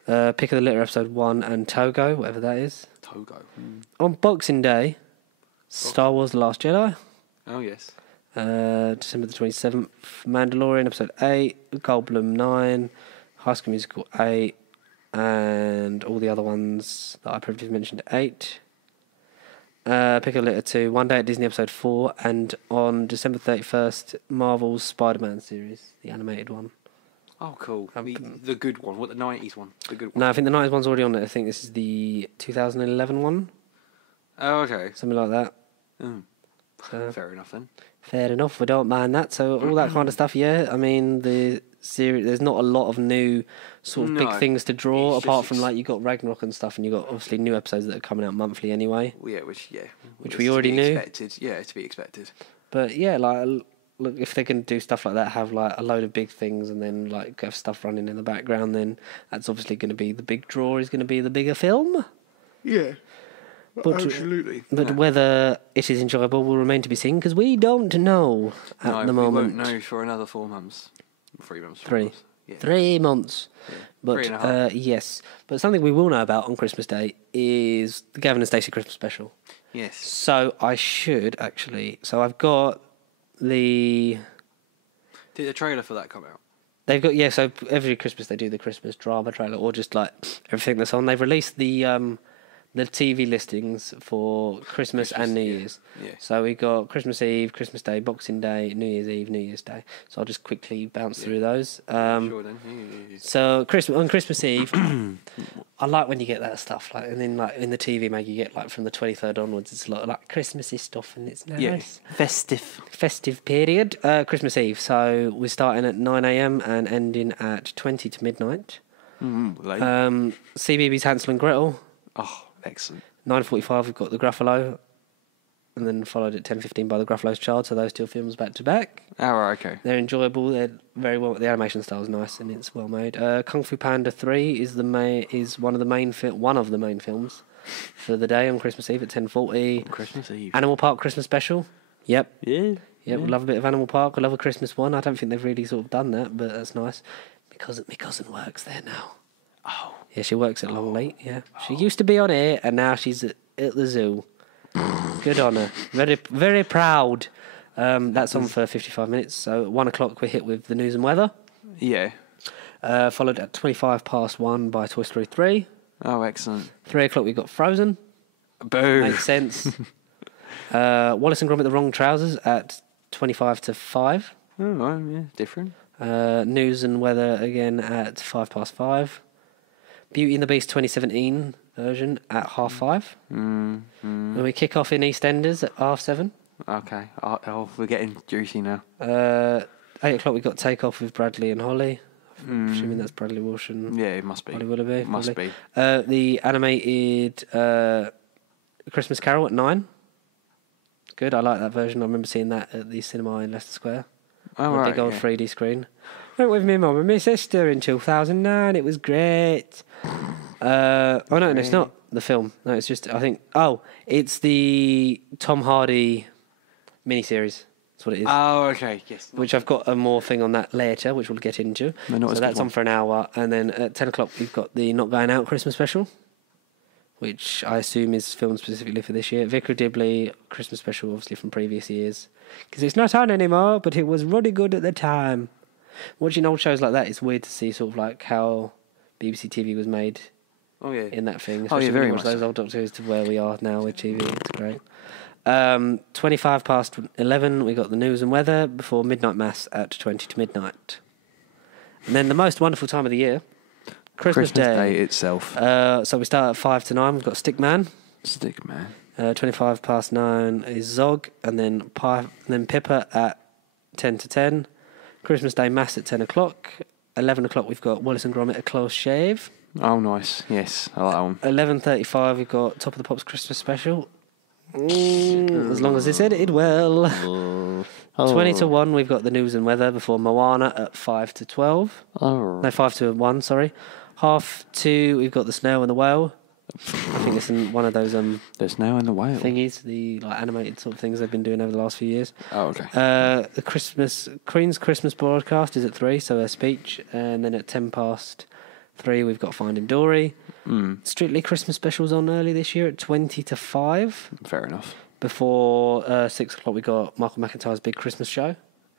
Pick of the Litter episode 1 and Togo, whatever that is. Togo. On Boxing Day, Star Wars The Last Jedi. Oh, yes. December the 27th, Mandalorian episode 8, Goldblum 9, High School Musical 8, and all the other ones that I previously mentioned 8. Pick a Litter 2, One Day at Disney episode 4, and on December 31st, Marvel's Spider-Man series, the animated one. Oh, cool. The good one. What, the 90s one? The good one. No, I think the 90s one's already on it. I think this is the 2011 one. Oh, okay. Something like that. Fair enough, then. Fair enough, we don't mind that. So all that kind of stuff, yeah. I mean, the series, there's not a lot of new sort of big things to draw, It's apart just from like you got Ragnarok and stuff, and you got obviously new episodes that are coming out monthly anyway. Well, yeah, Which was we to already be knew. Expected. Yeah, to be expected. But yeah, like look, if they can do stuff like that, have like a load of big things, and then like have stuff running in the background, then that's obviously going to be the big draw. Is going to be the bigger film. Yeah. But, absolutely. But whether it is enjoyable will remain to be seen because we don't know at the moment. We won't know for another 4 months. 3 months. 3. Months. Yeah. 3 months. Yeah. But 3.5. yes. But something we will know about on Christmas Day is the Gavin and Stacey Christmas special. Yes. So I should actually. So I've got the. Did the trailer for that come out? They've got so every Christmas they do the Christmas drama trailer or just like everything that's on. They've released the TV listings for Christmas and New Year's. Yeah. So we got Christmas Eve, Christmas Day, Boxing Day, New Year's Eve, New Year's Day. So I'll just quickly bounce through those. Sure then. Yeah. So on Christmas Eve, I like when you get that stuff. Like, and then like in the TV mag, you get like from the 23rd onwards, it's a lot of like Christmassy stuff, and it's nice. Yeah. Festive period. Christmas Eve. So we're starting at 9 a.m. and ending at 20 to midnight. Late. CBeebies Hansel and Gretel. Oh, excellent. 9:45. We've got the Gruffalo. and then followed at 10:15 by The Gruffalo's Child. So those two films back to back. Oh, right, okay. They're enjoyable. They're very well. The animation style is nice and it's well made. Kung Fu Panda 3 is one of the main films for the day on Christmas Eve at 10:40. Christmas Eve. Animal Park Christmas Special. Yep. Yeah. Yep. We love a bit of Animal Park. We love a Christmas one. I don't think they've really sort of done that, but that's nice. Because my cousin works there now. Oh. Yeah, she works at Longleat. Yeah, she used to be on air, and now she's at the zoo. Good on her. Very, very proud. That's on for 55 minutes. So at 1 o'clock we're hit with the news and weather. Yeah. Followed at 1 by Toy Story 3. Oh, excellent. 3 o'clock we got Frozen. Boo. Makes sense. Wallace and Gromit: The Wrong Trousers at 5. Oh, right, yeah, different. News and weather again at 5:05. Beauty and the Beast 2017 version at 5:30. Then we kick off in EastEnders at 7:30. Okay. Oh, we're getting juicy now. 8 o'clock we got Take Off with Bradley and Holly. I'm assuming that's Bradley Walsh and Yeah, it must be. Holly Willoughby. It must probably. be. The animated Christmas Carol at 9. Good, I like that version. I remember seeing that at the cinema in Leicester Square. Oh, on a right, big old yeah. 3D screen. Went with my mum and my sister in 2009. It was great. Oh no, it's not the film. No, it's just it's the Tom Hardy miniseries. That's what it is. Oh, okay, yes. Which I've got a more thing on that later, which we'll get into. No, not so as that's good on one. for an hour, and then at 10 o'clock we've got the Not Going Out Christmas special, which I assume is filmed specifically for this year. Vicar Dibley Christmas special, obviously from previous years, because it's not on anymore, but it was really good at the time. Watching old shows like that, it's weird to see sort of like how BBC TV was made. Oh, yeah. In that thing, Oh, especially yeah, when very you watch much those so. old Doctor Who's to where we are now with TV. It's great. 11:25, we got the news and weather before midnight mass at 20 to midnight. And then the most wonderful time of the year, Christmas Day. itself. So we start at 5 to 9. We've got Stickman. Stickman. 9:25 is Zog, and then Pippa at 10 to 10. Christmas Day mass at 10 o'clock. 11 o'clock we've got Wallace and Gromit: A Close Shave. Oh, nice. Yes, I like that one. 11:35 we've got Top of the Pops Christmas Special. As long as it's edited well. 20 to 1 we've got the news and weather before Moana at 5 to 12. Oh. No, 5 to 1, sorry. 2:30 we've got the Snail and the Whale. I think it's in one of those The Snow and the Whale. thingies, the like animated sort of things they've been doing over the last few years. Oh, okay. The Queen's Christmas broadcast is at 3, so her speech, and then at 3:10 we've got Finding Dory. Strictly Christmas specials on early this year at 20 to 5. Fair enough. Before 6 o'clock we got Michael McIntyre's big Christmas show,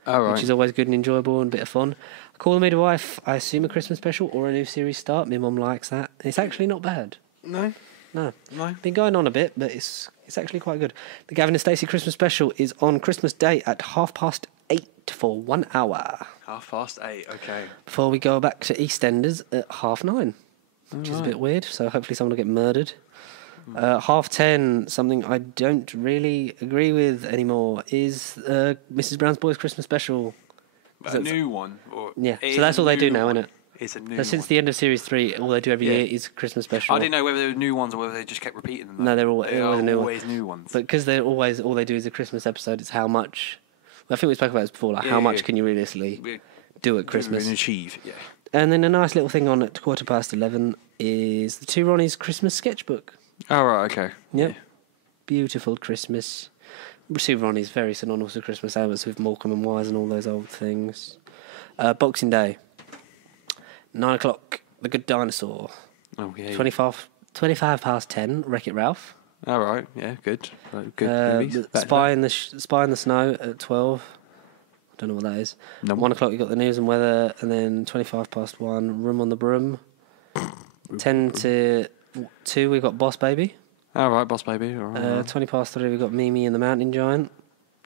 Oh, right. which is always good and enjoyable and a bit of fun. Call the Midwife, I assume a Christmas special or a new series start. My mum likes that. It's actually not bad. No. No. No. Been going on a bit, but it's actually quite good. The Gavin and Stacey Christmas special is on Christmas Day at 8:30 for 1 hour. 8:30. Okay. Before we go back to EastEnders at 9:30, which is a bit weird. So hopefully someone will get murdered. 10:30, something I don't really agree with anymore, is Mrs. Brown's Boys Christmas special. A new one? Yeah, so that's all they do now, isn't it? It's a new Since one. the end of Series 3, all they do every year is Christmas special. I didn't know whether they were new ones or whether they just kept repeating them. No, they're always new always new ones. But because they're always, all they do is a Christmas episode, it's how much... I think we spoke about this before, like how much can you realistically do at Christmas? And achieve, yeah. And then a nice little thing on at 11:15 is the Two Ronnies Christmas sketchbook. Oh, right, okay. Yep. Yeah. Beautiful Christmas. Two Ronnies, very synonymous with Christmas hours with Morecambe and Wise and all those old things. Boxing Day. 9 o'clock, The Good Dinosaur. Oh, yeah. 10, Wreck-It Ralph. All right, yeah, good. Good movies. Spy in the Snow at 12. I don't know what that is. No. 1 o'clock, you got the news and weather, and then 1, Room on the Broom. 10 to 2, we got Boss Baby. All right, Boss Baby. All right. 3, we got Mimi and the Mountain Giant.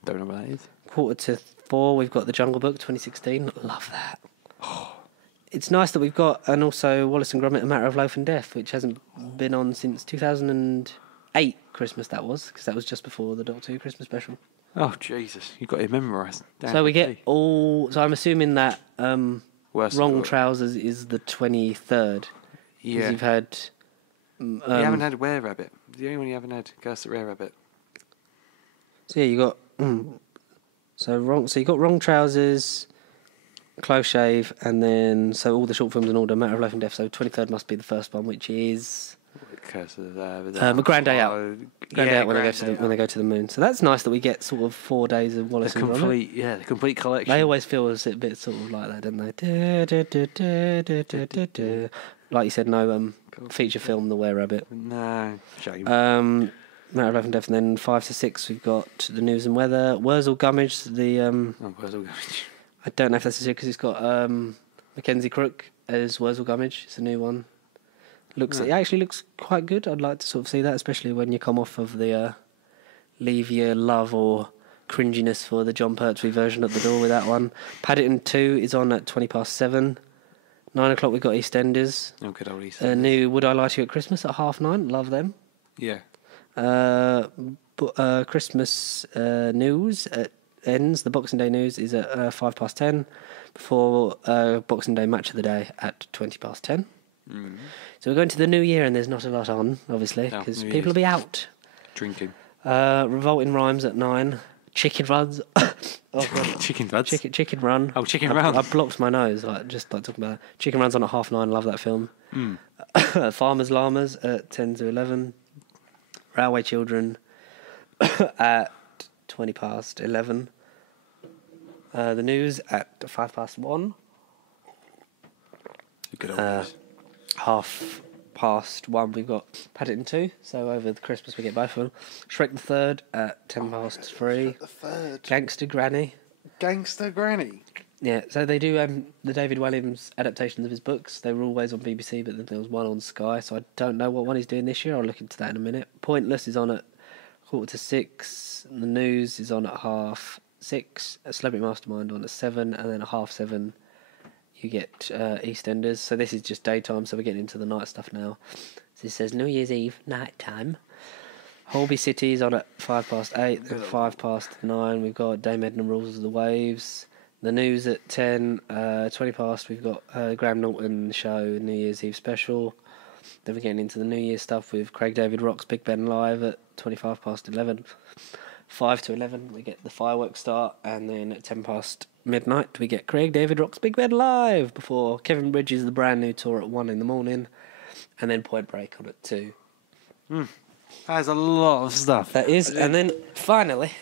Don't know what that is. 4:45, we've got The Jungle Book 2016. Love that. It's nice that we've got, and also Wallace and Gromit: A Matter of Life and Death, which hasn't been on since 2008 Christmas. That was because that was just before the Doctor Who Christmas special. Oh, Jesus. You've got it memorised. So we get all. So I'm assuming that Worse Wrong Trousers is the 23rd. Yeah. You've had. you haven't had Were Rabbit. The only one you haven't had, Curse at Rare Rabbit. So yeah, you got So you got Wrong Trousers, Close Shave, and then so all the short films in order. Matter of Life and Death. So 23rd must be the first one, which is A Grand Day Out. Grand Day Out when they go to the moon. So that's nice that we get sort of 4 days of Wallace and Gromit. The complete collection. They always feel a bit sort of like that, don't they? Like you said, no feature film, The Were Rabbit. No, shame. Matter of Life and Death, and then 5 to 6 we've got the news and weather. Wurzel Gummidge, Wurzel Gummidge. I don't know if that's because it's got Mackenzie Crook as Wurzel Gummidge. It's a new one. It actually looks quite good. I'd like to sort of see that, especially when you come off of the leave your love or cringiness for the John Pertwee version at the door with that one. Paddington 2 is on at 7:20. 9 o'clock we've got EastEnders. Oh, good old EastEnders. New Would I Lie to You at Christmas at 9:30. Love them. Yeah. Christmas news ends. The Boxing Day news is at 10:05 before Boxing Day match of the day at 10:20. So we're going to the new year and there's not a lot on, obviously, because people will be out drinking. Revolting Rhymes at 9. Chicken Runs. Chicken Runs? Chicken Run. Oh, Chicken Run. I blocked my nose, just like talking about it. Chicken Run's on at 9:30. Love that film. Farmers Llamas at 10 to 11. Railway Children at 11:20. The news at 1:05. Good old news. 1:30 we've got Paddington 2, so over the Christmas we get both of them. Shrek the Third at 3:10. The third. Gangster Granny. Yeah, so they do the David Walliams adaptations of his books. They were always on BBC, but then there was one on Sky, so I don't know what one he's doing this year. I'll look into that in a minute. Pointless is on at 6:15. The news is on at 6:30. A Celebrity Mastermind on at 7, and then at 7:30 you get EastEnders. So this is just daytime, so we're getting into the night stuff now. So it says New Year's Eve, night time. Holby City is on at 8:05, then 9:05 we've got Dame Edna Rules of the Waves. The news at 20:20 we've got Graham Norton show, New Year's Eve special. Then we're getting into the New Year stuff with Craig David Rock's Big Ben Live at 11:25. 5 to 11 we get the fireworks start, and then at midnight we get Craig David Rock's Big Ben Live before Kevin Bridges' the brand new tour at 1 a.m, and then Point Break on at 2. That's a lot of stuff. That is, and then finally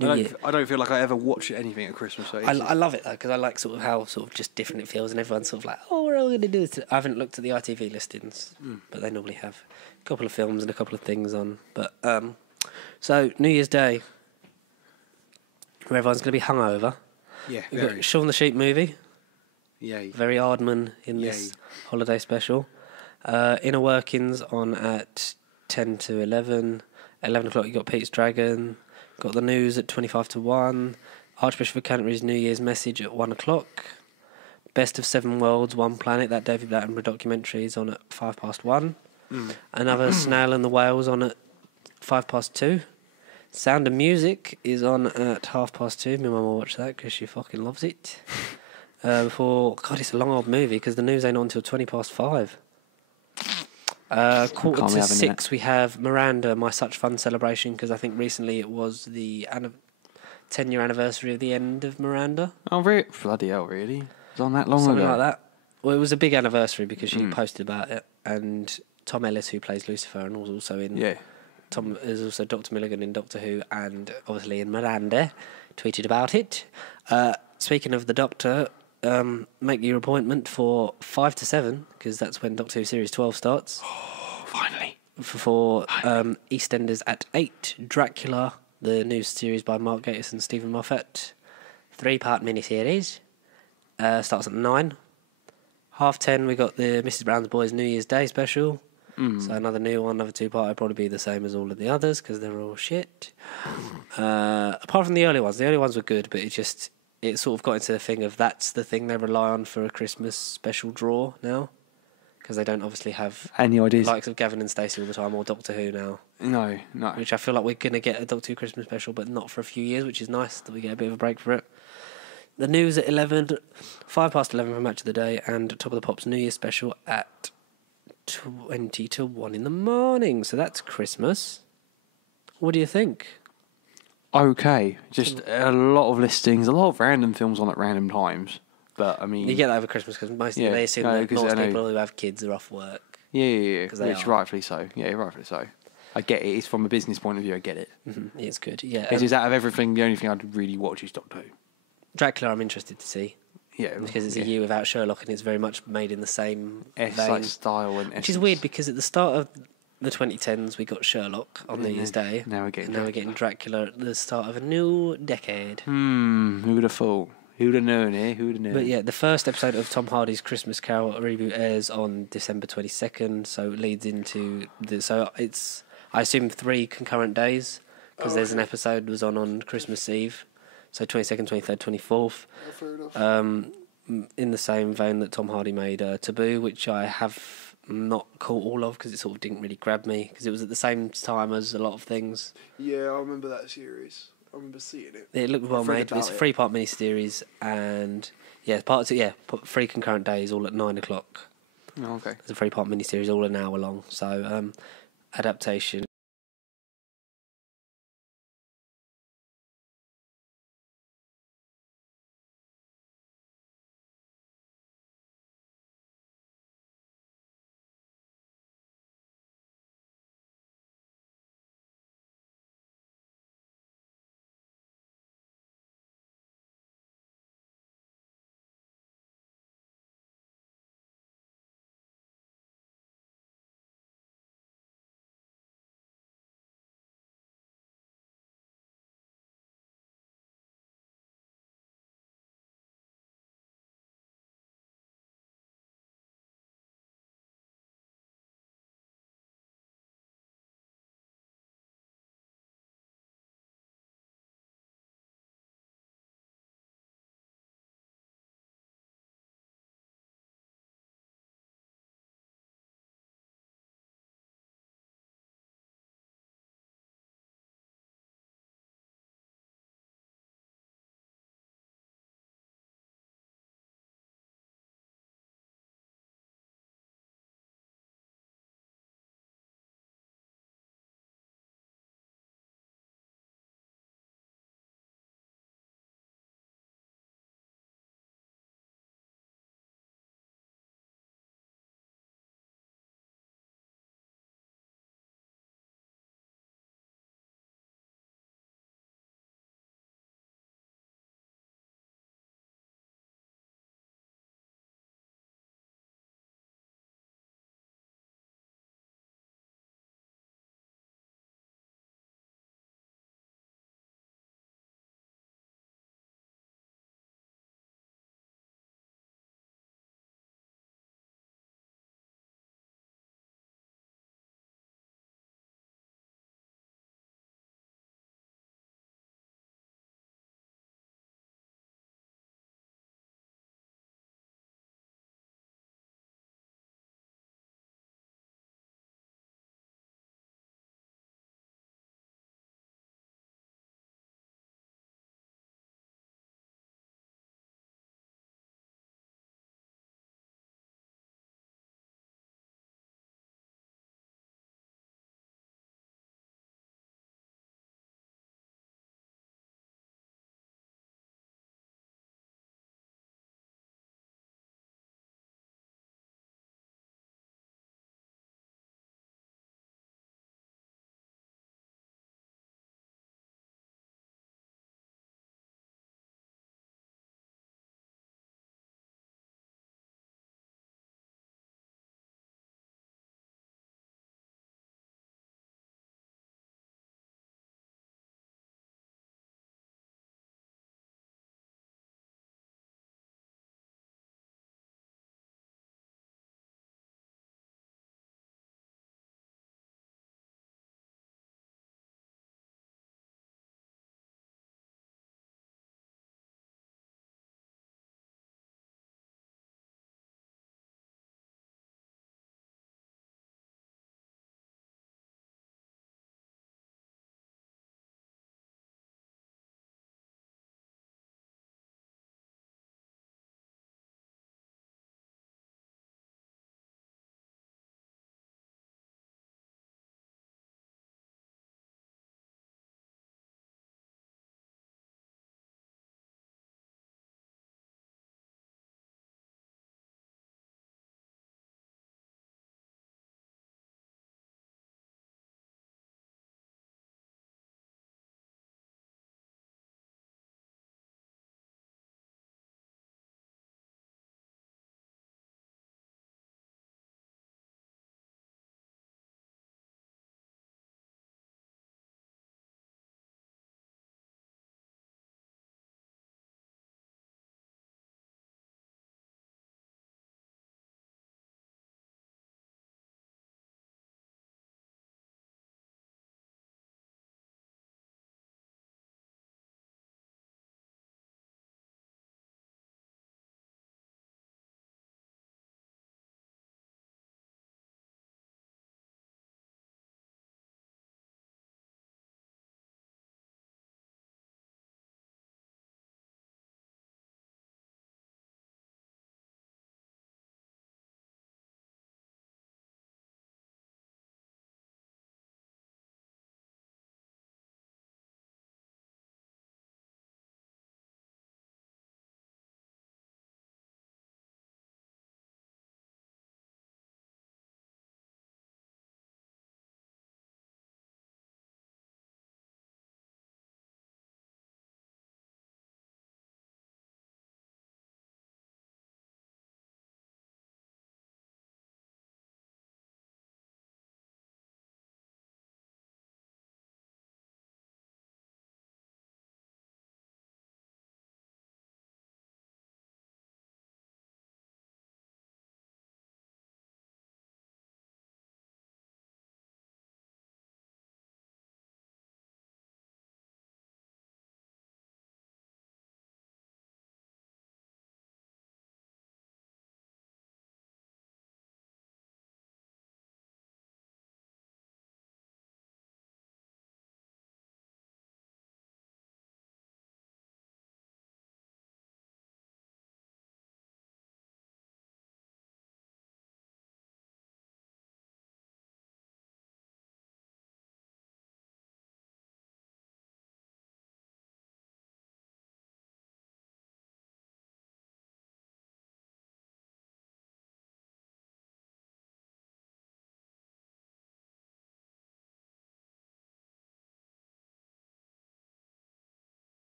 I don't feel like I ever watch anything at Christmas. So I love it though, because I like sort of how sort of just different it feels, and everyone's sort of like, oh, we're all going to do this. I haven't looked at the ITV listings, but they normally have a couple of films and a couple of things on. But so New Year's Day, where everyone's going to be hungover. Yeah, We've got Shaun the Sheep movie. Yay. Very Aardman in this holiday special. Inner Workings on at 10 to 11. 11 o'clock you got Pete's Dragon. Got the news at 1:25. Archbishop of Canterbury's New Year's message at 1 o'clock. Best of Seven Worlds, One Planet, that David Attenborough documentary is on at 1:05. Another Snail and the Whales on at 2:05. Sound of Music is on at 2:30. My mum will watch that because she fucking loves it. It's a long old movie because the news ain't on until 5:20. 6:15 we have Miranda, My Such Fun Celebration, because I think recently it was the 10-year anniversary of the end of Miranda. Oh, really? Bloody hell, really? It was on that long Something ago? like that. Well, it was a big anniversary because she posted about it, and Tom Ellis, who plays Lucifer and was also in... Yeah. Tom is also Dr. Milligan in Doctor Who and obviously in Miranda, tweeted about it. Speaking of the Doctor, make your appointment for 5 to 7, because that's when Doctor Who Series 12 starts. Oh, finally. For EastEnders at 8, Dracula, the new series by Mark Gatiss and Stephen Moffat. 3-part miniseries. Starts at 9. 10:30 we got the Mrs. Brown's Boys New Year's Day special. So another new one, another 2-part. It'll probably be the same as all of the others because they're all shit. Apart from the early ones were good, but it sort of got into the thing of that's the thing they rely on for a Christmas special draw now, because they don't obviously have any ideas likes of Gavin and Stacey all the time, or Doctor Who now. No. Which I feel like we're going to get a Doctor Who Christmas special, but not for a few years, which is nice that we get a bit of a break for it. The news at 11, 11 for Match of the Day, and Top of the Pops New Year special at 20 to 1 in the morning. So that's Christmas. What do you think? okay. Just a lot of listings, a lot of random films on at random times. But I mean, You get that over Christmas because they assume that most people who have kids are off work. Yeah. Which rightfully so. Yeah, rightfully so. I get it. It's from a business point of view. I get it. Mm-hmm. It's good. Yeah. It's out of everything, the only thing I'd really watch is Doctor Who. Dracula, I'm interested to see. Yeah, because it's a year without Sherlock, and it's very much made in the same vein. Like style and which is weird because at the start of the 2010s we got Sherlock on New Year's Day. Now we're getting Dracula at the start of a new decade. Who would have thought? Who'd have known, eh? Who'd have known? But yeah, the first episode of Tom Hardy's Christmas Carol reboot airs on December 22nd, so it leads into I assume 3 concurrent days, because there's an episode that was on Christmas Eve, so 22nd, 23rd, 24th. Fair enough. In the same vein that Tom Hardy made Taboo, which I have not caught all of because it sort of didn't really grab me, because it was at the same time as a lot of things. Yeah, I remember that series. I remember seeing it. It looked well made. It's a 3-part miniseries, and 3 concurrent days, all at 9 o'clock. Oh, okay. It's a 3-part miniseries, all an hour long. So adaptation.